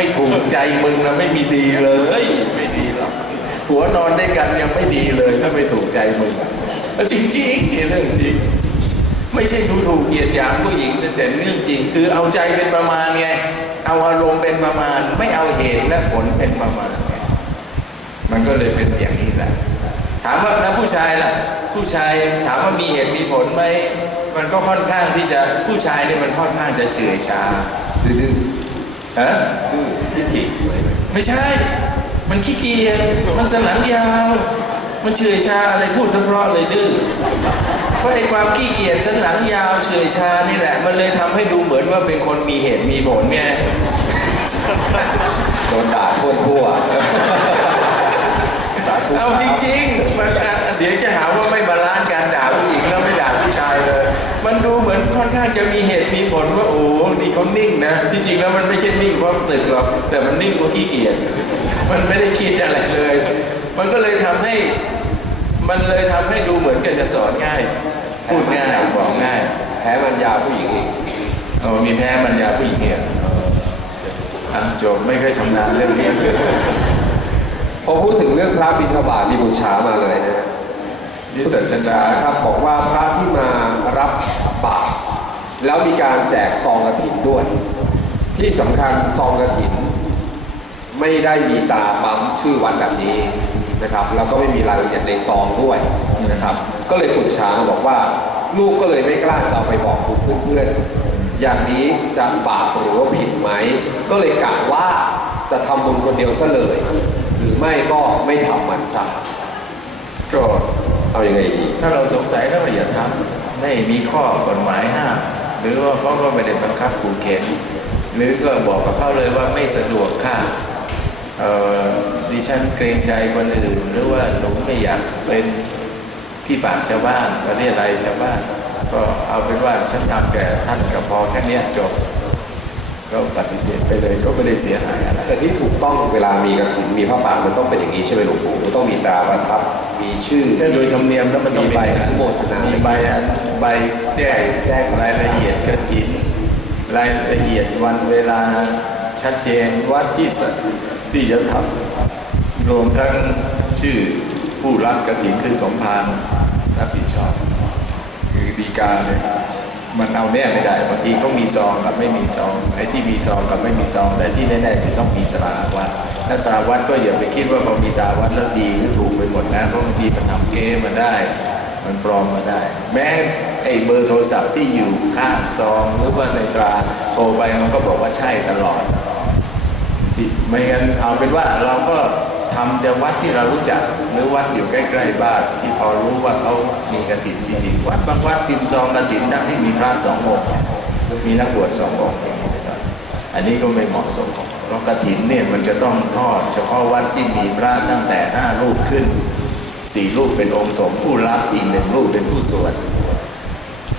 ไม่ถูกใจมึงนะไม่มีดีเลย ไม่ดีหรอกผัวนอนด้วยกันยังไม่ดีเลย ถ้าไม่ถูกใจมึงอะจริงๆนี่เรื่องจริง ไม่ใช่ดูถูกเหยียดหยามผู้หญิงแต่เรื่องจริง คือเอาใจเป็นประมาณไงเอาอารมณ์เป็นประมาณ ไม่เอาเหตุและผลเป็นประมาณไงมันก็เลยเป็นอย่างนี้แหละถามว่าแล้วผู้ชายล่ะ ผู้ชายถามว่ามีเหตุมีผลไหมมันก็ค่อนข้างที่จะผู้ชายเนี่ยมันค่อนข้างจะเฉื่อยชาดื้อฮะดื้อ ทิฐิไม่ใช่ มันขี้เกียจมันสันหลังยาว มันเฉื่อยชาอะไรพูดสะเพราะเลยดื้อเพราะไอ้ความขี้เกียจสันหลังยาวเฉื่อยชานี่แหละ มันเลยทำให้ดูเหมือนว่าเป็นคนมีเหตุมีผลไงโดนด่าทั่วทั่วเอาจริงๆมันเดี๋ยวจะหาว่าไม่บาลานซ์การด่าผู้หญิงแล้วไม่ด่าผู้ชายเลย มันดูเหมือนค่อนข้างจะมีเหตุมีผลว่าโอ้นี่เขานิ่งนะ ที่จริงแล้วมันไม่ใช่นิ่งเพราะตึกหรอกแต่มันนิ่งเพราะขี้เกียจมันไม่ได้คิดอะไรเลย มันก็เลยทำให้มันเลยทำให้ดูเหมือนกันจะสอนง่าย พูดง่ายบอกง่าย แพ้มันยาผู้หญิงอีกเออมีแพ้มันยาผู้หญิงเนี่ยเอออะโจบไม่ค่อยชำนาญเรื่องนี้พอพูดถึงเรื่องพระบิณฑบาตมีบุญช้ามาเลยนะฮะนิสัชดาครับบอกว่าพระที่มารับ บาตรแล้วมีการแจกซองกระถินด้วย ที่สำคัญซองกระถิน ไม่ได้มีตราปั๊มชื่อวัดแบบนี้นะครับแล้วก็ไม่มีรายละเอียดในซองด้วยนะครับ ก็เลยขุนช้างบอกว่า ลูกก็เลยไม่กล้าจะเอาไปบอกกลุ่มเพื่อนๆ อย่างนี้จะบาปหรือว่าผิดไหม ก็เลยกะว่าจะทำบุญคนเดียวซะเลย หรือไม่ก็ไม่ทำมันซะก็เอาอยัางไงดีถ้าเราสงสัยแล้วว่าอย่าทำ ไม่มีข้อกฎหมายห้ามหรือว่าเขาก็ไม่ได้บังคับขู่เข็นหรือก็บอกกับเขาเลยว่าไม่สะดวกค่ะดิฉันเกรงใจคนอื่น หรือว่าหนูไม่อยากเป็นที่ปากชาวบ้านประเทศอะไรชาวบ้าน ก็เอาเป็นว่าฉันทำแก่ท่านก็พอแค่นี้จบ ก็ปฏิเสธไปเลยก็ไม่ได้เสียหายอะไรแต่ที่ถูกต้องเวลามีกระถิ่นมีผ้าป่ามันต้องเป็นอย่างนี้ใช่ไหมหลวงปู่มันต้องมีตราประทับมีชื่อถ้าโดยธรรมเนียมแล้วมันต้องมีเป็นใบอย่างอนุโมทนามีใบอันใบแจ้งแจ้งรายละเอียดกระถินรายละเอียดวันเวลาชัดเจนวัดที่สที่จะทำรวมทั้งชื่อผู้รับกระถินคือสมภารรับผิดชอบคือดีกาเนี่ย มันเอาแน่ไม่ได้บางทีก็มีซองกับไม่มีซองไอ้ที่มีซองกับไม่มีซองแต่ที่แน่ๆคือต้องมีตราวัดและตราวัดก็อย่าไปคิดว่าพอมีตราวัดแล้วดีหรือถูกไปหมดนะเพราะบางทีมันทำเก้มาได้ มันปลอมมาได้ แม้ไอ้เบอร์โทรศัพท์ที่อยู่ข้างซองหรือว่าในตราโทรไปมันก็บอกว่าใช่ตลอดที่ไม่งั้นเอาเป็นว่าเราก็ ทำแต่วัดที่เรารู้จักหรือวัดอยู่ใกล้ๆบ้านที่พอรู้ว่าเขามีกระถินจริงๆวัดบางวัดพิมพ์ซองกระถินทั้งที่มีพระสององค์มีนักบวชสององค์อย่างนี้เป็นต้นอันนี้ก็ไม่เหมาะสมเพราะกระถินเนี่ยมันจะต้องทอด เฉพาะวัดที่มีพระตั้งแต่ห้ารูปขึ้นสี่รูปเป็นองค์สงฆ์ผู้รับอีกหนึ่งรูปเป็นผู้สวด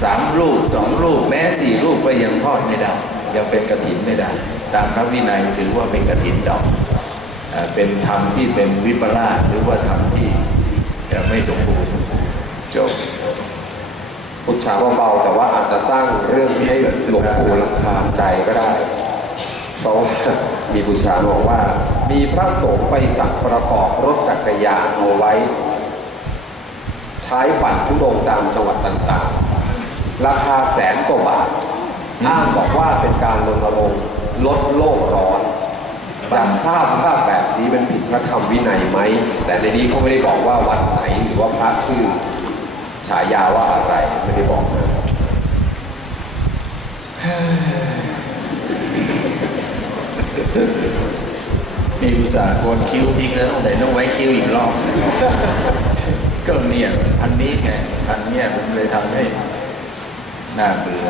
สามรูปสองรูปแม้สี่รูปก็ยังทอดไม่ได้ ยังเป็นกระถินไม่ได้ ตามพระวินัยถือว่าเป็นกระถินดอก เป็นธรรมที่เป็นวิปลาสหรือว่าธรรมที่ไม่สมบูรณ์จบพุทธาเบาๆแต่ว่าอาจจะสร้างเรื่องให้หลวงปู่รำคาญใจก็ได้ เพราะว่ามีบูชาบอกว่า มีพระสงฆ์ไปสั่งประกอบรถจักรยานเอาไว้ ใช้ปั่นทุดงตามจังหวัดต่างๆ ราคาแสนกว่าบาทอ้างบอกว่าเป็นการรณรงค์ลดโลกร้อน อยากทราบว่าแบบนี้เป็นผิดพระธรรมวินัยไหม แต่ในนี้เขาไม่ได้บอกว่าวัดไหนหรือว่าพระชื่อฉายาว่าอะไรไม่ได้บอกนะมีอุตสาห์โกนคิ้วทิ้งแล้วต้องแต่ต้องไว้คิ้วอีกรอบ ก็เนี่ยพันนี้ไงพันนี้ผมเลยทำให้น่าเบื่อ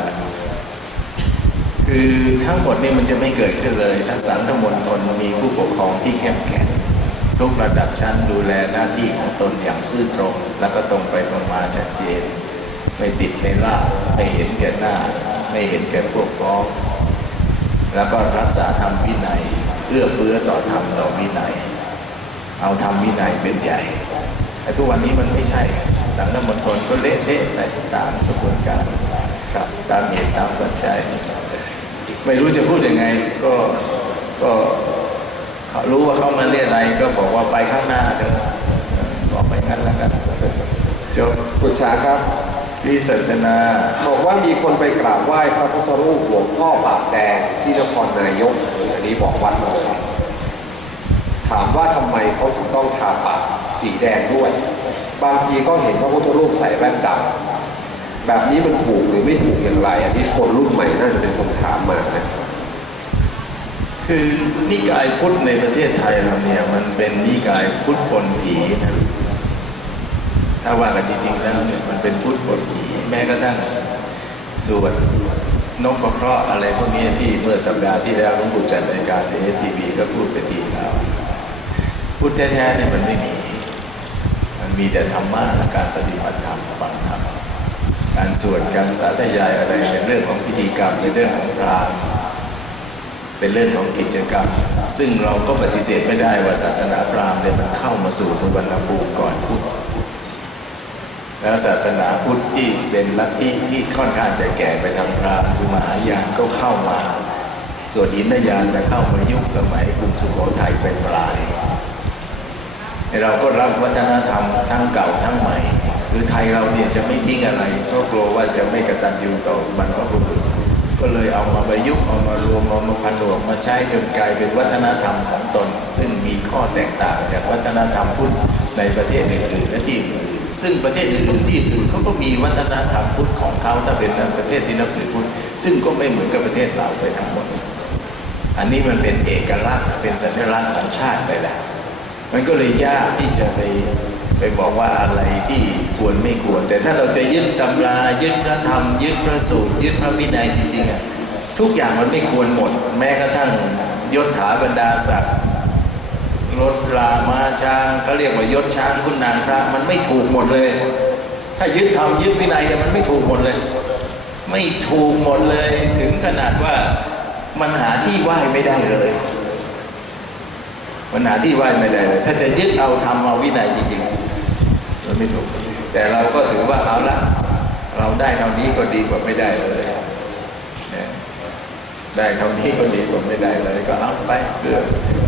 คือทั้งหมดนี่มันจะไม่เกิดขึ้นเลย ถ้าสังคมณฑลมีผู้ปกครองที่เข้มแข็งทุกระดับชั้นดูแลหน้าที่ของตนอย่างซื่อตรง แล้วก็ตรงไปตรงมาชัดเจน ไม่ติดไม่ล่าไม่เห็นแก่หน้า ไม่เห็นแก่พวกพ้อง แล้วก็รักษาธรรมวินัยเอื้อเฟื้อต่อธรรมต่อวินัย เอาธรรมวินัยเป็นใหญ่ แต่ทุกวันนี้มันไม่ใช่ สังคมณฑลก็เละเทะไปตามกระบวนการครับตามเหตุตามปัจจัย ไม่รู้จะพูดยังไงก็ก็เขารู้ว่าเขามาเรียอะไรยก็บอกว่าไปข้างหน้าเถอะบอกไปงั้นแล้วกันจบคุณชาครับวิสัชนา บอกว่ามีคนไปกราบไหว้พระพุทธรูปหลวงพ่อปากแดงที่นครนายกอันนี้บอกวัดมาครับถามว่าทำไมเขาถึงต้องทาปากสีแดงด้วย บางทีก็เห็นพระพุทธรูปใส่แว่นดำ แบบนี้มันถูกหรือไม่ถูกอย่างไร อันนี้คนรุ่นใหม่น่าจะเป็นคนถามมานะคือนิกายพุทธในประเทศไทยเราเนี่ยมันเป็นนิกายพุทธปนผีนะถ้าว่ากันจริงๆแล้วเนี่ยมันเป็นพุทธปนผีแม้กระทั่งส่วนนกประเคราะห์อะไรพวกนี้ที่เมื่อสัปดาห์ที่แล้วหลุงปู่จัดรายการเอทีวีก็พูดไปทีแล้วพุทธแท้ๆเนี่ยมันไม่มี มันมีแต่ธรรมะและการปฏิบัติธรรม การสวดการสาธยายอะไรเป็นเรื่องของพิธีกรรมเป็นเรื่องของพราหมณ์เป็นเรื่องของกิจกรรม ซึ่งเราก็ปฏิเสธไม่ได้ว่าศาสนาพราหมณ์เนี่ยมันเข้ามาสู่สุวรรณภูมิก่อนพุทธแล้วศาสนาพุทธที่เป็นลัทธิที่ค่อนข้างจะแก่ไปทางพราหมณ์คือมหายานก็เข้ามา ส่วนอินทยานจะเข้ามายุคสมัยกรุงสุโขทัยเป็นปลายเราก็รับวัฒนธรรมทั้งเก่าทั้งใหม่ คือไทยเราเนี่ยจะไม่ทิ้งอะไรเพราะกลัวว่าจะไม่กระตัญญูต่อบรรพบุรุษก็เลยเอามาประยุกต์เอามารวมเอามาผนวกมาใช้จนกลายเป็นวัฒนธรรมของตน ซึ่งมีข้อแตกต่างจากวัฒนธรรมพุทธในประเทศอื่นๆและที่อื่นซึ่งประเทศอื่นๆที่อื่นเขาก็มีวัฒนธรรมพุทธของเขาถ้าเป็นประเทศที่นับถือพุทธซึ่งก็ไม่เหมือนกับประเทศเราไปทั้งหมด อันนี้มันเป็นเอกลักษณ์เป็นสัญลักษณ์ของชาติไปแล้วมันก็เลยยากที่จะไป ไปบอกว่าอะไรที่ควรไม่ควร แต่ถ้าเราจะยึดตำรายึดพระธรรม ยึดพระสูตรยึดพระวินัยจริงๆอะทุกอย่างมันไม่ควรหมด แม้กระทั่งยศถาบรรดาศักดิ์รถลามาช้างเขาเรียกว่ายศช้างคุณนางพระมันไม่ถูกหมดเลย ถ้ายึดธรรมยึดวินัยเนี่ยมันไม่ถูกหมดเลย ไม่ถูกหมดเลย ถึงขนาดว่ามันหาที่ไหว้ไม่ได้เลยมันหาที่ไหว้ไม่ได้เลย ถ้าจะยึดเอาทำเอาวินัยจริงๆ มันไม่ถูก แต่เราก็ถือว่าเอาละเราได้เท่านี้ก็ดีกว่าไม่ได้เลยได้เท่านี้ก็ดีกว่าไม่ได้เลย ก็เอาไปเกลือ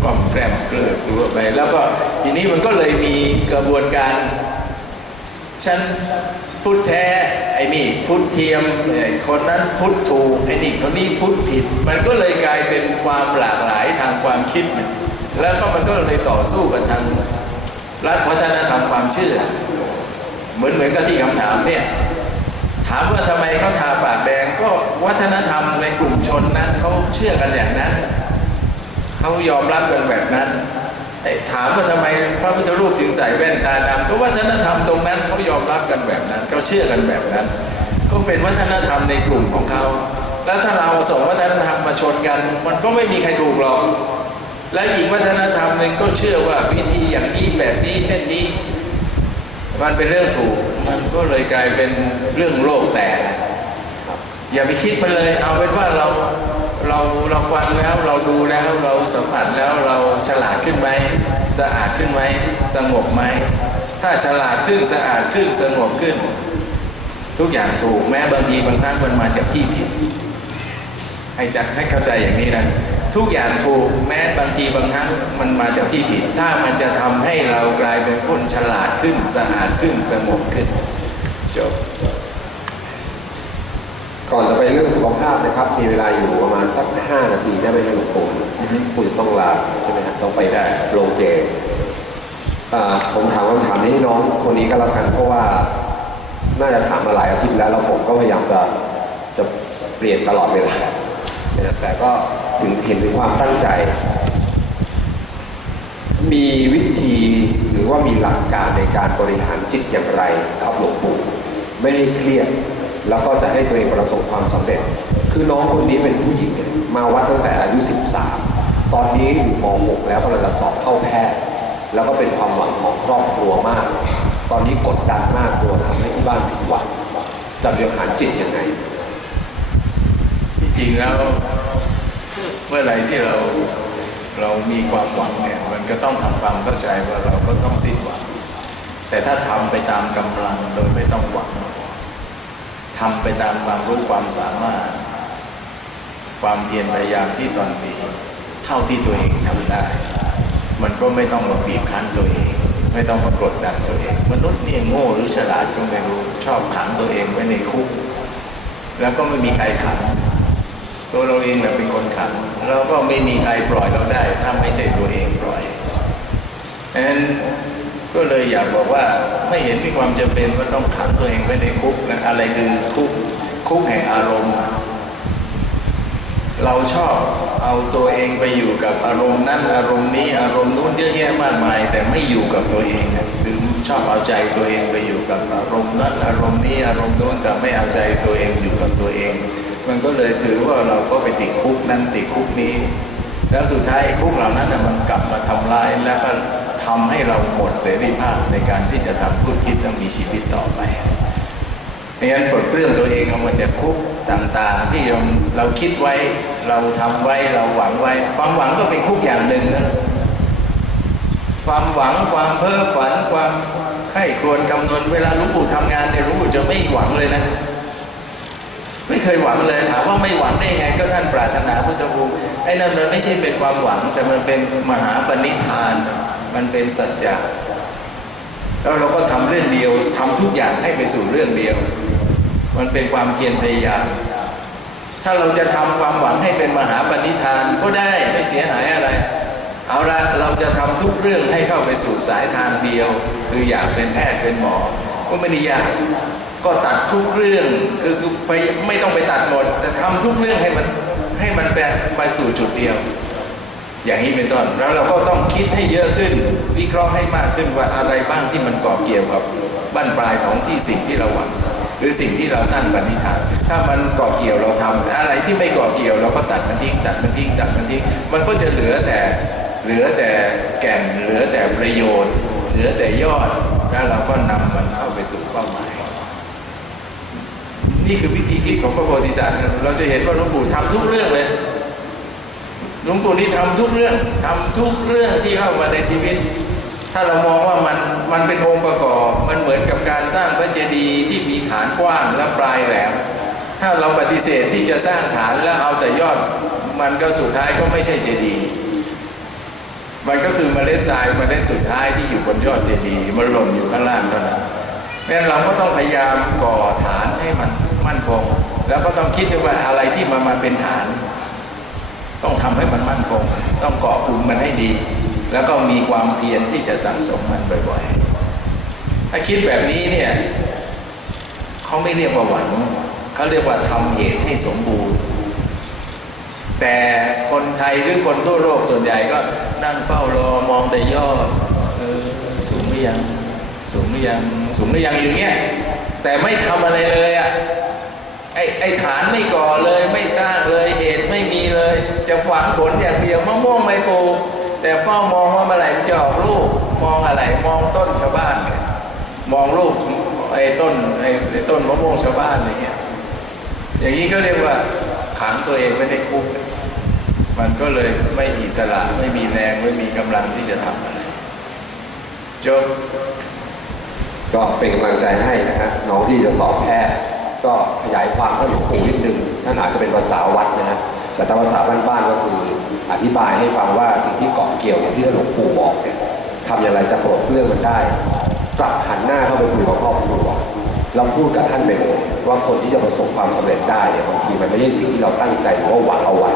กล่อมแกล้มเกลือกลัวไป แล้วก็ทีนี้มันก็เลยมีกระบวนการฉันพุทธแท้ไอ้นี่พุทธเทียมไอ้คนนั้นพุทธถูกไอ้นี่คนนี้พุทธผิด มันก็เลยกลายเป็นความหลากหลายทางความคิด แล้วก็มันก็เลยต่อสู้กันทางรัฐวัฒนธรรมความเชื่อ เหมือนเหมือนกับที่คำถามเนี่ยถามว่าทำไมเขาทาปากแดงก็วัฒนธรรมในกลุ่มชนนั้นเขาเชื่อกันอย่างนั้นเขายอมรับกันแบบนั้นถามว่าทำไมพระพุทธรูปจึงใส่แว่นตาดำก็วัฒนธรรมตรงนั้นเขายอมรับกันแบบนั้นเขาเชื่อกันแบบนั้น ก็เป็นวัฒนธรรมในกลุ่มของเขาแล้วถ้าเราส่งวัฒนธรรมมาชนกัน มันก็ไม่มีใครถูกหรอกและอีกวัฒนธรรมหนึ่งก็เชื่อว่าวิธีอย่างนี้แบบนี้เช่นนี้ มันเป็นเรื่องถูก มันก็เลยกลายเป็นเรื่องโลกแตกอย่าไปคิดมันเลย เอาเป็นว่าเราเราเราฟังแล้วเราดูแล้วเราสัมผัสแล้วเราฉลาดขึ้นไหมสะอาดขึ้นไหมสงบไหมถ้าฉลาดขึ้นสะอาดขึ้นสงบขึ้น ทุกอย่างถูกแม้บางทีบางครั้งมันมาจากที่ผิดให้จัดให้เข้าใจอย่างนี้นะ ทุกอย่างถูกแม้บางทีบางครั้งมันมาจากที่ผิด ถ้ามันจะทำให้เรากลายเป็นคนฉลาดขึ้นสะอาดขึ้นสงบขึ้นจบก่อนจะไปเรื่องสุขภาพนะครับ มีเวลาอยู่ประมาณสัก 5 นาทีได้ไหมครับหลวงปู่ปู่จะต้องลาใช่ไหมครับต้องไปได้โรงเจอ่าผมถามคำถามนี้ให้น้องคนนี้ก็แล้วกันเพราะว่าน่าจะถามมาหลายอาทิตย์แล้วแล้วผมก็พยายามจะจะเปลี่ยนตลอดเวลา นะแต่ก็ถึงเห็นถึงความตั้งใจ มีวิธีหรือว่ามีหลักการในการบริหารจิตอย่างไรครับหลวงปู่ไม่ให้เครียดแล้วก็จะให้ตัวเองประสบความสำเร็จ คือน้องคนนี้เป็นผู้หญิงมาวัดตั้งแต่อายุ 13 ตอนนี้อยู่ม .6 แล้วกำลังจะสอบเข้าแพทย์ แล้วก็เป็นความหวังของครอบครัวมาก ตอนนี้กดดันมากกลัวทำให้ที่บ้านผิดหวังจะบริหารจิตยังไง จริงแล้วเมื่อไรที่เราเรามีความหวังเนี่ยมันก็ต้องทำความเข้าใจว่าเราก็ต้องสิ้นหวัง แต่ถ้าทำไปตามกำลังโดยไม่ต้องหวังทำไปตามความรู้ความสามารถ ความเพียรพยายามที่ตอนมีเท่าที่ตัวเองทำได้ มันก็ไม่ต้องมาบีบคั้นตัวเอง ไม่ต้องมากดดันตัวเอง มนุษย์เนี่ยโง่หรือฉลาดก็ไม่รู้ชอบขังตัวเองไว้ในคุก แล้วก็ไม่มีใครขัง ตัวเราเองแหละเป็นคนขังเราก็ไม่มีใครปล่อยเราได้ ถ้าไม่ใช่ตัวเองปล่อยดังนั้นก็เลยอยากบอกว่าไม่เห็นมีความจำเป็นว่าต้องขังตัวเองไว้ในคุกนะอะไรคือคุกคุกแห่งอารมณ์ เราชอบเอาตัวเองไปอยู่กับอารมณ์นั้นอารมณ์นี้อารมณ์นู้นเยอะแยะมากมาย แต่ไม่อยู่กับตัวเองอะคือชอบเอาใจตัวเองไปอยู่กับอารมณ์นั้นอารมณ์นี้อารมณ์นู้นแต่ไม่เอาใจตัวเองอยู่กับตัวเอง มันก็เลยถือว่าเราก็ไปติดคุกนั้นติดคุกนี้ แล้วสุดท้ายไอ้คุกเหล่านั้นน่ะมันกลับมาทำร้ายแล้วก็ทำให้เราหมดเสรีภาพในการที่จะทำพูดคิดและมีชีวิตต่อไปดังนั้นปลดเปลื้องตัวเองออกมาจากคุกต่างๆ ที่เราเราคิดไว้เราทำไว้เราหวังไว้ ความหวังก็เป็นคุกอย่างหนึ่งนะความหวังความเพ้อฝันความไข้ครวญคำนวณเวลาลวงปู่ทำงานเนี่ยลวงปู่จะไม่หวังเลยนะ ไม่เคยหวังเลยถามว่าไม่หวังได้ยังไงก็ท่านปรารถนาพุทธภูมิไอ้นั่นมันไม่ใช่เป็นความหวัง แต่มันเป็นมหาปณิธาน มันเป็นสัจจะแล้วเราก็ทำเรื่องเดียวทำทุกอย่างให้ไปสู่เรื่องเดียว มันเป็นความเพียรพยายามถ้าเราจะทำความหวังให้เป็นมหาปณิธานก็ได้ไม่เสียหายอะไร เอาละเราจะทำทุกเรื่องให้เข้าไปสู่สายทางเดียว คืออยากเป็นแพทย์เป็นหมอ ก็ไม่ได้ยาก ก็ตัดทุกเรื่องคือคือไปไม่ต้องไปตัดหมด แต่ทำทุกเรื่องให้มันให้มันไปไปสู่จุดเดียว อย่างนี้เป็นต้นแล้วเราก็ต้องคิดให้เยอะขึ้น วิเคราะห์ให้มากขึ้นว่าอะไรบ้างที่มันก่อเกี่ยวกับบั้นปลายของที่สิ่งที่เราหวังหรือสิ่งที่เราตั้งปณิธาน ถ้ามันก่อเกี่ยวเราทำอะไรที่ไม่ก่อเกี่ยวเราก็ตัดมันทิ้งตัดมันทิ้งตัดมันทิ้งมันก็จะเหลือแต่เหลือแต่แก่นเหลือแต่ประโยชน์ เหลือแต่ยอดแล้วเราก็นำมันเข้าไปสู่เป้าหมาย นี่คือวิธีคิดของพระโพธิสัตว์เราจะเห็นว่าหลวงปู่ทำทุกเรื่องเลยหลวงปู่ที่ทำทุกเรื่องทำทุกเรื่องที่เข้ามาในชีวิต ถ้าเรามองว่ามันมันเป็นองค์ประกอบมันเหมือนกับการสร้างพระเจดีย์ที่มีฐานกว้างและปลายแหลมถ้าเราปฏิเสธที่จะสร้างฐานแล้วเอาแต่ยอดมันก็สุดท้ายก็ไม่ใช่เจดีย์มันก็คือเมล็ดทรายเมล็ดสุดท้ายที่อยู่บนยอดเจดีย์มันหล่นอยู่ข้างล่างเท่านั้นงั้นเราก็ต้องพยายามก่อฐานให้มัน มั่นคง แล้วก็ต้องคิดด้วยว่าอะไรที่มามาเป็นฐาน ต้องทำให้มันมั่นคง ต้องเกาะกลุ่มมันให้ดี แล้วก็มีความเพียรที่จะสั่งสมมันบ่อยๆ ถ้าคิดแบบนี้เนี่ยเขาไม่เรียกว่าหวังเขาเรียกว่าทำเหตุให้สมบูรณ์ แต่คนไทยหรือคนทั่วโลกส่วนใหญ่ก็นั่งเฝ้ารอมองแต่ยอดเออสูงหรือยังสูงหรือยังสูงหรือยังอยู่เงี้ยแต่ไม่ทำอะไรเลยอะ่ะ ไอ้ไอ้ฐานไม่ก่อเลยไม่สร้างเลยเหตุไม่มีเลย จะหวังผลอย่างเดียวมะม่วงไม่ปลูกแต่เฝ้ามองว่าเมื่อไหร่มันจะออกลูกมองอะไรมองต้นชาวบ้านเนี่ยมองลูกไอ้ต้นไอ้ไอ้ต้นมะม่วงชาวบ้านอย่างเงี้ยอย่างนี้ก็เรียกว่าขังตัวเองไม่ได้คุกมันก็เลยไม่อิสระไม่มีแรงไม่มีกำลังที่จะทำอะไรจบก็เป็นกำลังใจให้นะฮะน้องที่จะสอบแพทย์ ก็ขยายความท่านหลวงปู่นิดนึงท่านอาจจะเป็นภาษาวัดนะฮะแต่ภาษาบ้านๆก็คืออธิบายให้ฟังว่าสิ่งที่เกาะเกี่ยวอย่างที่ท่านหลวงปู่บอกเนี่ยทำอย่างไรจะปลดเปลื้องมันได้กลับหันหน้าเข้าไปคุยกับครอบครัวเราพูดกับท่านไปเลยว่าคนที่จะประสบความสำเร็จได้เนี่ยบางทีมันไม่ใช่สิ่งที่เราตั้งใจหรือว่าหวังเอาไว้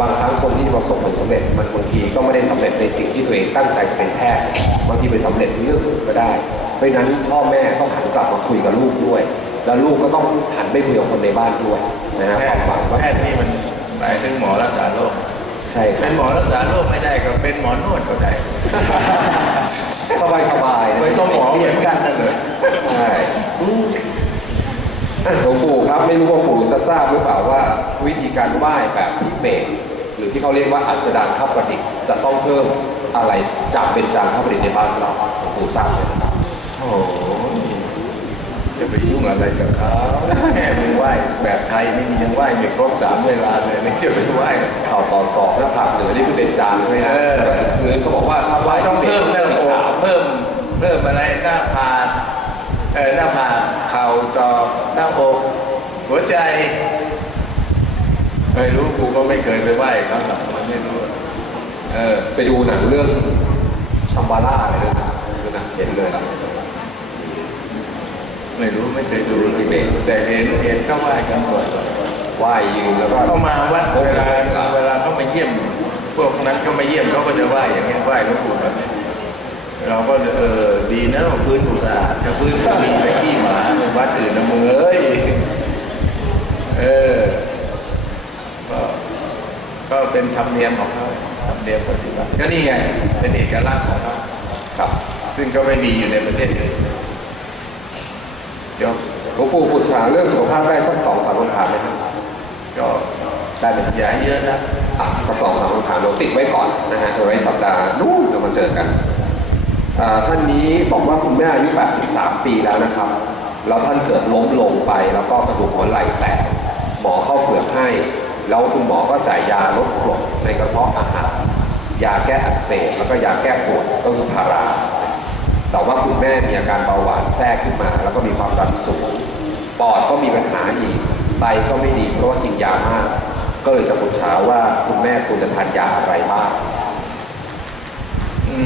บางครั้งคนที่จะประสบผลสำเร็จมันบางทีก็ไม่ได้สำเร็จในสิ่งที่ตัวเองตั้งใจจะเป็นแพทย์บางทีไปสำเร็จเรื่องอื่นก็ได้เพราะนั้นพ่อแม่ต้องหันกลับมาคุยกับลูกด้วย แล้วลูกก็ต้องหันไปคุยกับคนในบ้านด้วยนะฮะแพควาทมย์หวังว่าแพทย์นี่มันหมายถึงหมอรักษาโรคใช่ครัเป็บนหมอรักษาโรคไม่ได้ก็เป็นหมอนวดก็ได้สบายสบายๆะมันก็หมอเหมือนกันนั่นเลยใช่อืมอะหลวงปู่ครับไม่รู้ว่าปู่จะทราบหรือเปล่าว่า วิธีการไหว้แบบที่เบกหรือที่เขาเรียกว่าอัสดางข้าประดิษฐ์จะต้องเพิ่มอะไรจากเป็นจางข้าประดิษฐ์ในบ้านเราหลวงปู่ทราบไหมครับ โอ้ย จะไปยุ่งอะไรกับเขาแค่ไปไหว้แบบไทยนี่มียังไหว้ไม่ครบสามเวลาเลยไม่จะไปไหว้เข่าต่อศอกหน้าผากเหนือนี่คือเป็นจางใช่ไหมฮะเออก็ถึงพื้นเขาบอกว่าถ้าไหว้ต้องที่เพิ่มหเบน้ากต้องอมีสากมเพิ่มเพิ่มอะไรหน้าผากเออหน้าผากเข่าศอกหน้าอก หัวใจไม่รู้กูก็ไม่เคยไปไหว้เขาหรอกมันไม่รู้เอออไปดูหนังเรื่องชัมบาร่าอะไรนั่นนะดูหนังเห็นเลยนะ ไม่รู้ไม่เคยดูจริงไหมแต่เห็นเห็นเข้าไหว้กันบ่อยไหว้ยืนแล้วก็เขามาวัดเวลาเวลาเขามาเยี่ยม พวกนั้นเขามาเยี่ยมเขาก็จะไหว้อย่างเงี้ยไหว้หลวงปู่แบบนี้เราก็เออดีนะว่าพื้นถูกสะอาดถ้าพื้นไม่มีแต่ขี้หมาในวัดอื่นนะมึงเอ้ยเออก็ก็เป็นธรรมเนียมของเขาธรรมเนียมปฏิบัติก็นี่ไงเป็นเอกลักษณ์ของเขาครับ ซึ่งก็ไม่มีอยู่ในประเทศอื่น จบหลวงปู่ปุจฉาเรื่องสุขภาพได้สักสองสามคำถามไหมครับก็ได้ไหมอย่าให้เยอะนะอะสักสองสามคำถามเราติดไว้ก่อนนะฮะเดี๋ยวไว้สัปดาห์นู้นเรามาเจอกันอ่าท่านนี้บอกว่าคุณแม่อายุ 83 ปีแล้วนะครับ แล้วท่านเกิดล้มลงไปแล้วก็กระดูกหัวไหล่แตก หมอเข้าเฝือกให้ แล้วคุณหมอก็จ่ายยาลดกรดในกระเพาะอาหาร ยาแก้อักเสบแล้วก็ยาแก้ปวดก็คือพารา แต่ว่าคุณแม่มีอาการเบาหวานแทรกขึ้นมา แล้วก็มีความดันสูง ปอดก็มีปัญหาอีก ไตก็ไม่ดีเพราะว่ากินยามาก ก็เลยจะปรึกษาว่าคุณแม่ควรจะทานยาอะไรบ้างอื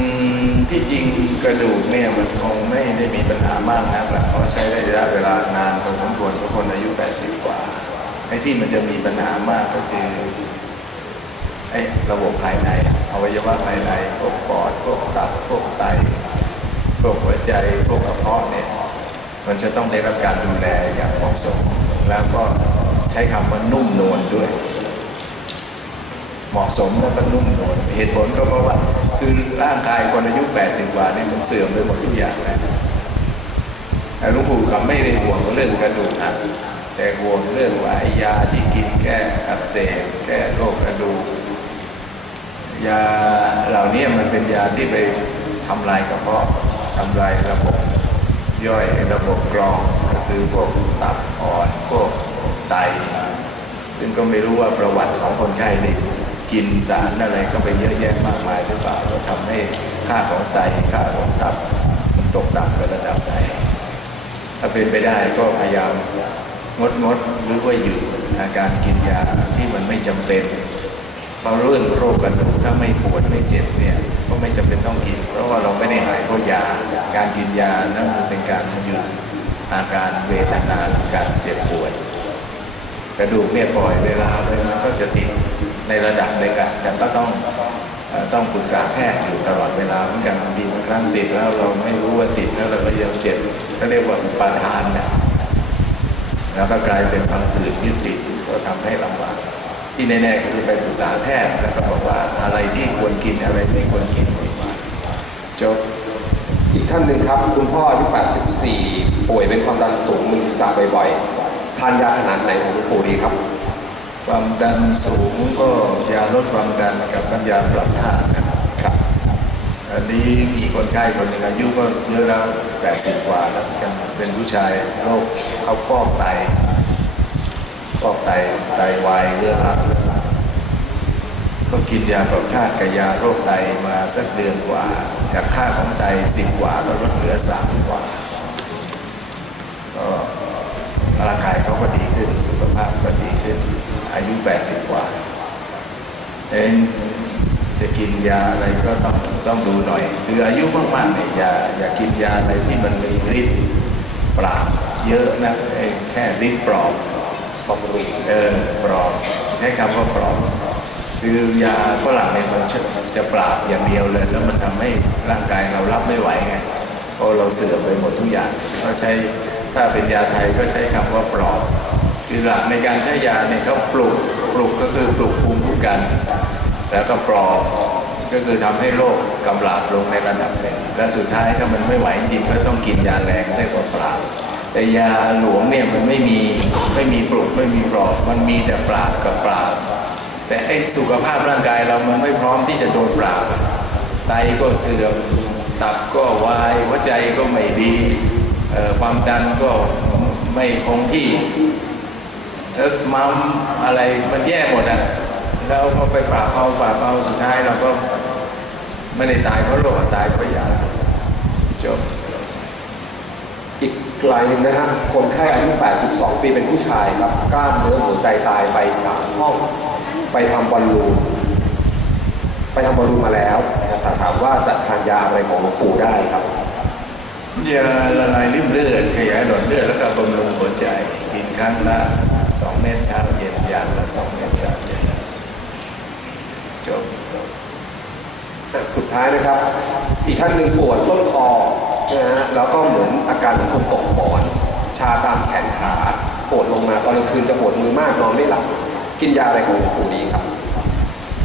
มที่จริงกระดูกเนี่ยมันคงไม่ได้มีปัญหามากนักแหละเพราะใช้ระยะเวลานานพอสมควรกับคนอายุ 80 กว่าไอ้ที่มันจะมีปัญหามากก็คือไอ้ระบบภายในอวัยวะภายในพวกปอดพวกตับพวกไต ใจพวกกระเพาะเนี่ยมันจะต้องได้รับการดูแลอย่างเหมาะสม แล้วก็ใช้คำว่านุ่มนวลด้วย เหมาะสมแล้วก็นุ่มนวลเหตุผลก็เพราะว่าคือร่างกายคนอายุ 80 กว่านี่มันเสื่อมไปหมดทุกอย่างแล้วแต่หลวงปู่คำไม่ได้ห่วงเรื่องกระดูกหักแต่ห่วงเรื่องว่าไอ้ยาที่กินแก้อักเสบแก้โรคกระดูกยาเหล่านี้มันเป็นยาที่ไปทำลายกระเพาะ ทำลายระบบย่อยระบบกรองก็คือพวกตับอ่อนพวกไต ซึ่งก็ไม่รู้ว่าประวัติของคนไข้ได้กินสารอะไรก็ไปเยอะแยะมากมายหรือเปล่าก็ทำให้ค่าของไตค่าของตับมันตกต่ำไประดับไหนถ้าเป็นไปได้ก็พยายามงดงดหรือว่าอยู่อาการกินยาที่มันไม่จำเป็นเพราะเรื่องโรคกระดูกถ้าไม่ปวดไม่เจ็บเนี่ย ก็ไม่จำเป็นต้องกิน เพราะว่าเราไม่ได้หายเพราะยา การกินยานั้นมันเป็นการหยุดอาการเวทนาการเจ็บปวดกระดูกเนี่ยปล่อยเวลาไปมันก็จะติดในระดับหนึ่งอะแต่ก็ต้องต้องปรึกษาแพทย์อยู่ตลอดเวลาเหมือนกันบางทีบางครั้งติดแล้วเราไม่รู้ว่าติดแล้วเราก็ยังเจ็บก็เรียกว่าปาทานนี่ยแล้วก็กลายเป็นพังผืดยึดติดก็ทำให้ลำบาก ที่แน่ๆคือไปปรึกษาแพทย์แล้วก็บอกว่าอะไรที่ควรกินอะไรไม่ควรกินดีกว่าจบอีกท่านหนึ่งครับ คุณพ่ออายุ84 ป่วยเป็นความดันสูงมึนศีรษะบ่อยๆทานยาขนาดไหนของหลวงปู่ดีครับ ความดันสูงก็ยาลดความดันกับน้ำยาปรับธาตุนะครับครับอันนี้มีคนไข้คนหนึ่งอายุก็เยอะแล้ว80กว่าแล้วเหมือนกันเป็นผู้ชายโรคเขาฟอกไต ฟอกไตไตวายเรื้อรังก็กินยาปรับธาตุกับยาโรคไตมาสักเดือนกว่า จากค่าของไต10กว่าก็ลดเหลือ3กว่าก็ร่างกายเขาก็ดีขึ้น สุขภาพก็ดีขึ้น อายุ 80 กว่า เองจะกินยาอะไรก็ต้องต้องดูหน่อย คืออายุมากๆเนี่ยอย่าอย่ากินยาอะไรที่มันมีฤทธิ์ปราบเยอะนะไอ้แค่ฤทธิ์ปลอบ บำรุงเออปลอบใช้คำว่าปลอบคือยาฝรั่งเนี่ยมันจะจะปราบอย่างเดียวเลย แล้วมันทำให้ร่างกายเรารับไม่ไหวไงเพราะเราเสื่อมไปหมดทุกอย่างก็ใช้ถ้าเป็นยาไทยก็ใช้คำว่าปลอบคือหลักในการใช้ยาเนี่ยเขาปลุกปลุกก็คือปลุกภูมิคุ้มกัน แล้วก็ปลอบก็คือทำให้โรคกำราบลงในระดับหนึ่งและสุดท้ายถ้ามันไม่ไหวจริงก็ต้องกินยาแรงได้กว่าปราบ แต่ยาหลวงเนี่ยมันไม่มีไม่มีปลุกไม่มีปลอบมันมีแต่ปราบกับปราบ แต่ไอ้สุขภาพร่างกายเรามันไม่พร้อมที่จะโดนปราบไตก็เสื่อมตับก็วายหัวใจก็ไม่ดีความดันก็ไม่คงที่แล้วเมอะไรมันแย่หมดอะแล้วพอไปปราบเอาปราบเอาสุดท้ายเราก็ไม่ได้ตายเพราะโรคตายเพราะยาจบ กรายหนึ่งนะฮะ คนไข้อายุ 82 ปีเป็นผู้ชายครับ กล้ามเนื้อหัวใจตายไป 3 ห้อง ไปทำบอลลูน ไปทำบอลลูนมาแล้วนะครับแต่ถามว่าจะทานยาอะไรของหลวงปู่ได้ครับยาละลายริ่มเลือดขยายหลอดเลือดแล้วก็บำรุงหัวใจ กินครั้งละสองเม็ดเช้าเย็นอย่างละสองเม็ดเช้าเย็นจบสุดท้ายนะครับ อีกท่านหนึ่งปวดต้นคอ นะฮะแล้วก็เหมือนอาการเหมือนคนตกหมอน ชาตามแขนขาปวดลงมาตอนกลางคืนจะปวดมือมากนอนไม่หลับกินยาอะไรของหลวงปู่ดีครับ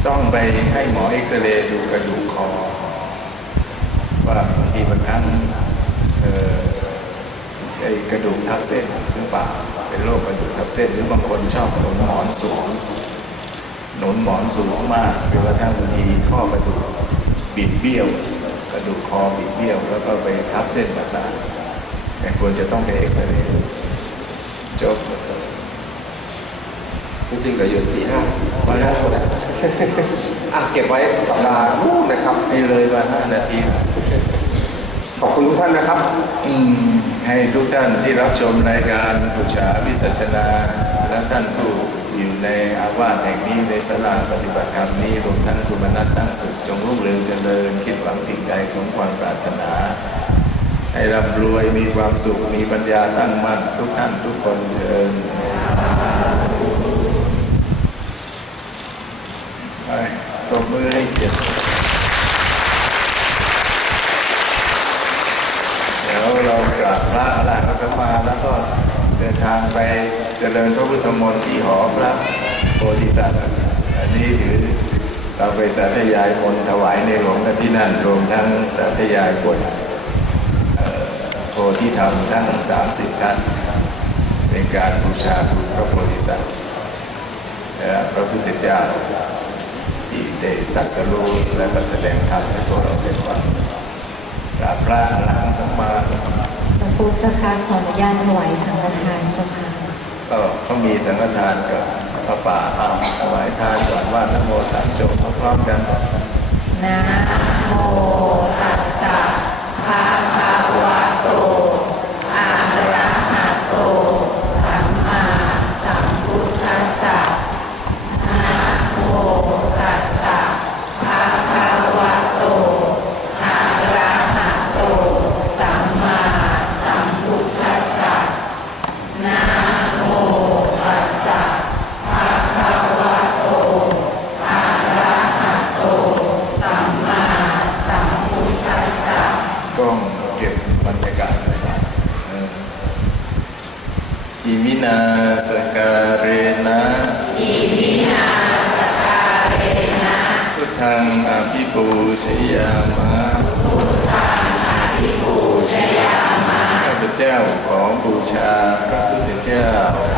ต้องไปให้หมอเอ็กซเรย์ดูกระดูกคอ ว่าบางทีมันทั้งเออไอ้กระดูกทับเส้นหรือเปล่าเป็นโรคกระดูกทับเส้นหรือบางคนชอบหนุนหมอนสูงหนุนหมอนสูงมากจนกระทั่งบางทีข้อกระดูกบิดเบี้ยว ระดูกคอบิดเบี้ยว แล้วก็ไปทับเส้นประสาทแต่ควรจะต้องไปเอ็กซเรย์จบจริงๆเหลืออยู่สี่ห้าสี่ห้าคนอะอะเก็บไว้สัปดาห์นู้นนะครับให้เลยมาห้านาที ขอบคุณทุกท่านนะครับ อืมให้ทุกท่านที่รับชมรายการปุชาวิสัชนา และท่านผู้อยู่ในอาวาสแห่งนี้ในสลาปฏิบัติธรรมนี้รวมทั้งคุณมนัตตั้งสุขจงรุ่งเรืองเจริญ คิดหวังสิ่งใดสมความปรารถนา ให้ร่ำรวยมีความสุขมีปัญญาตั้งมั่นทุกท่านทุกคนเถิดไปตบมือให้เกียรติ เดี๋ยวเรากราบพระอรหันต สมมาแล้วก็เดินทางไปเจริญพระพุทธมนต์ที่หอพระโพธิสัตว์ อันนี้ถือเราไปสาธยายมนต์ถวายในหลวงกันที่นั่นรวมทั้งสาธยายบทโพธิธรรมทั้ง 30 ท่าน เป็นการบูชาคุณพระโพธิสัตว์และพระพุทธเจ้าที่ได้ตรัสรู้และประแสดงธรรมให้พวกเราได้ฟังกราบพระอรหันต์สัมมา หลวงปู่เจ้าค่ะขออนุญาตถวายสังฆทานเจ้าค่ะก็เขามีสังฆทานกับพระป่าเอาถวายทานก่อนว่านะโมสามจบพร้อมๆกันนะโมตัสสะภะคะวะโต อะระหะโต สัมมาสัมพุทธัสสะนะโมตัสสะภะคะวะโต อะระหะโต สัมมาสัมพุทธัสสะนะโมตัสสะภะคะวะโต อะระหะโต สัมมาสัมพุทธัสสะ กล้องเก็บบรรยากาศไว้นะเอออิมิ นาสการเรนะอิมินาสการเรนะพุทธังอภิปูชยามะพุทธังอภิปูชยามะข้าพเจ้าขอบูชาพระพุทธเจ้า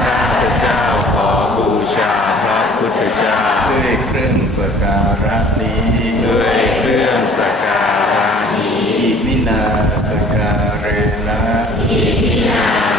ข้าพเจ้าขอบูชาพระพุทธเจ้าด้วยเครื่องสกการะนี้ด้วยเครื่องสักการะนี้อิมินาสการเรนะสักกา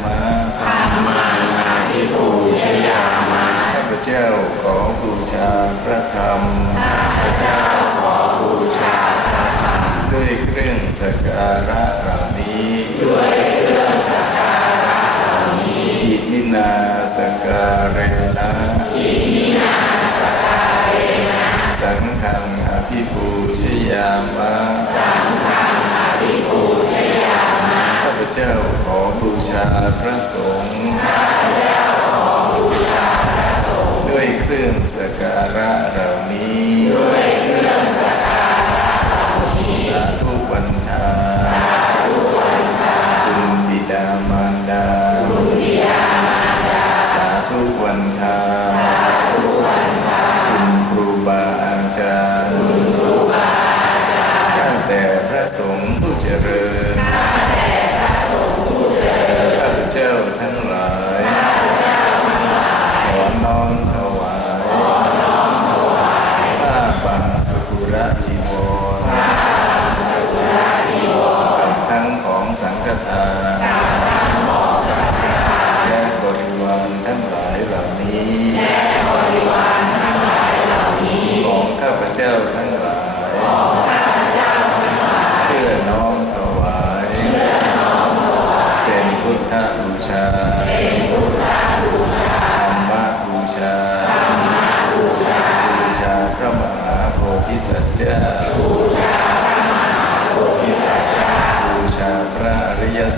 ยามะธรรมังอาภิปูชยามะข้าพเจ้าขอบูชาพระธรรมข้าพเจ้าขอบูชาพระธรรมด้วยเครื่องสกการะเหล่านี้ด้วยเครื่องสักการะเหล่านี้อิมินาสการเรนะอิมินาสักการเรนะสังฆังอภิปูชยามะสังฆัง เจ้าขอบูชาพระสงฆ์ข้าพเจ้าขอบูชาพระสงฆ์ด้วยเครื่องสกการะเหล่านี้ด้วยเครื่องสักการะเหล่านี้ สาธุวันทา เจ้าทั้งหลายข้าพเจ้าทั้งหลายขอน้อมถวายขอน้อมถวายผ้าปังสกุระจีวระสักการะจีวรกับทั้งของสังฆทานทั้งของสังฆทานและบริวารทั้งหลายเหล่านี้และบริวารทั้งหลายเหล่านี้ ของข้าพเจ้าทั้ง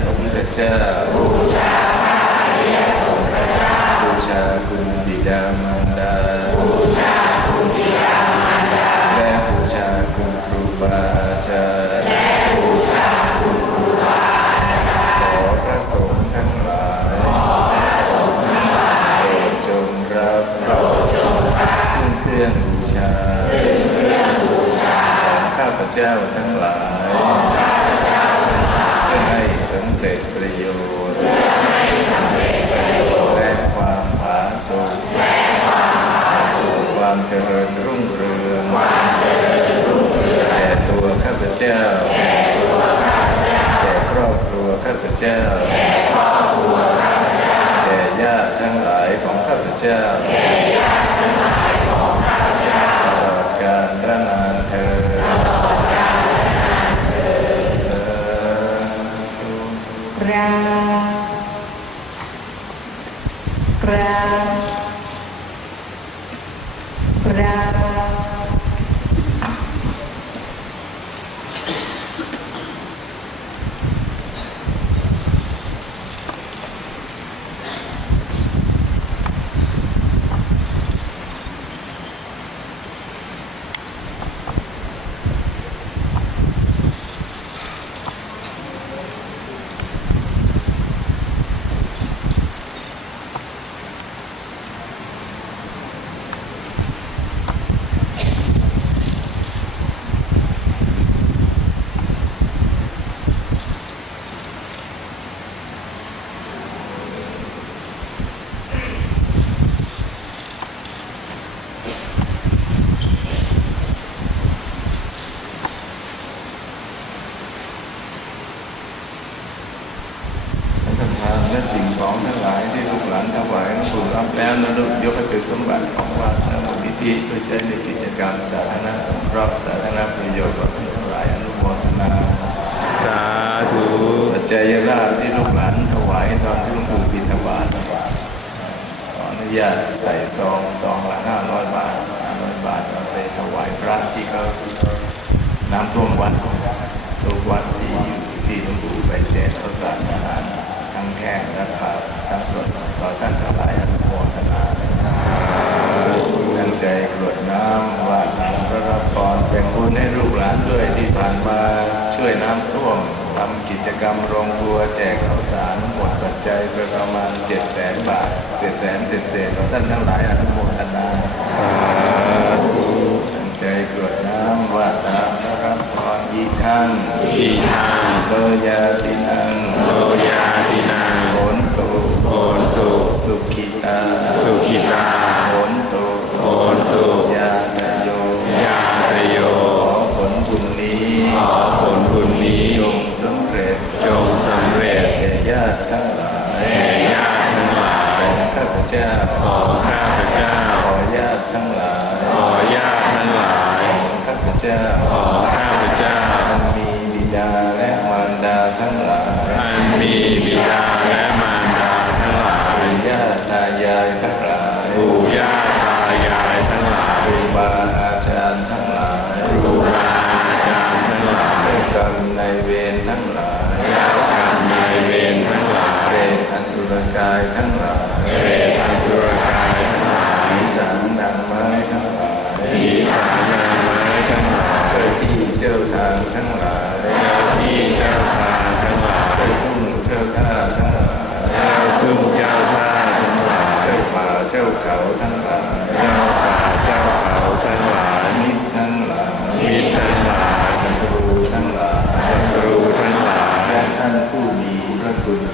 สงฆ์เจ้าบูชาพระอริยสงฆ์เจ้าบูชาคุณบิดามารดาบูชาคุณบิดามารดา และบูชาคุณครูบาอาจารย์และบูชาคุณครูบาอาจารย์ขอพระสงฆ์ทั้งหลายขอพระสงฆ์ทั้งหลายโปรดจงรับโปรดจงรับซึ่งเครื่องบูชาซึ่งเครื่องบูชาของข้าพเจ้าทั้งหลาย ให้สำเร็จประโยชน์เพื่อให้สำเร็จประโยชน์ และความผาสุกและความผาสุกความเจริญรุ่งเรืองความเจริญรุ่งเรืองแก่ตัวข้าพเจ้าแก่ตัวข้าพเจ้าแก่ครอบครัวข้าพเจ้าแก่ครอบครัวข้าพเจ้าแก่ญาติทั้งหลายของข้าพเจ้า กราบกราบ สังฆทานและสิ่งของทั้งหลายที่ลูกหลานถวายหลวงปู่รับ แล้วนะลูกยกให้เป็นสมบัติของวัดและมูลนิธิเพื่อใช้ในกิจกรรมสาธารณสงเคราะห์สาธารณประโยชน์ของท่านทั้งหลายอนุโมทนาสาธุปัจจัยราชที่ลูกหลานถวายตอนที่หลวงปู่บิณฑบาตขออนุญาตใส่ซองซองละห้าร้อยบาทห้าร้อยบาทเอาไปถวายพระที่เขาน้ำท่วมวัดทุกวัดที่อยู่ที่หลวงปู่ไปแจกข้าวสารอาหารทั้งแห้งและข้าวทั้งสดขอท่านทั้งหลาย มทนาตั้งใจกรวดน้ำว่าทางพระรับพรเป็นบุญให้ลูกหลานด้วยที่ผ่านมาช่วยน้ำท่วมทำกิจกรรมโรงครัวแจกข้าวสารหมดปัจจัยไปประมาณ7 0 0 0 0 บาท7 0 0 0 0 0เศษขอท่านทั้งหลายอนุโมทนาสาธุตั้งใจกรวดน้ำว่าตามพระรับพรอีทั้งอีทางโลยาตินังโลยาตินังโหนตุโอนตุสุข ตาสุขิตาโหนตุโอนตุยาตโยยาตโยขอผลบุญนี้ขอผลบุญนี้จงสำเร็จจงสำเร็จแก่ญาติทั้งหลายแก่ญาติทั้งหลายของข้าพเจ้าของข้าพเจ้าขอญาติทั้งหลายขอญาติทั้งหลายของข้าพเจ้าของข้าพเจ้าอันมีบิดาและมารดาทั้งหลายอันมีบิดา ทั้งหลายเปรตอสุรกายทั้งหลายผีสางนางไม้ทั้งหลายผีสางนางไม้ทั้งหลายเจ้าที่เจ้าทางทั้งหลายเจ้าที่เจ้าทางทั้งหลายเจ้าทุ่งเจ้าท่าทั้งหลายเจ้าทุ่งเจ้าท่าทั้งหลายเจ้าป่าเจ้าเขาทั้งหลายเจ้าป่าเจ้าเขาทั้งหลายมิตรทั้งหลายมิตรทั้งหลายศัตรูทั้งหลายศัตรูทั้งหลายและท่านผู้มีพระคุณทั้ง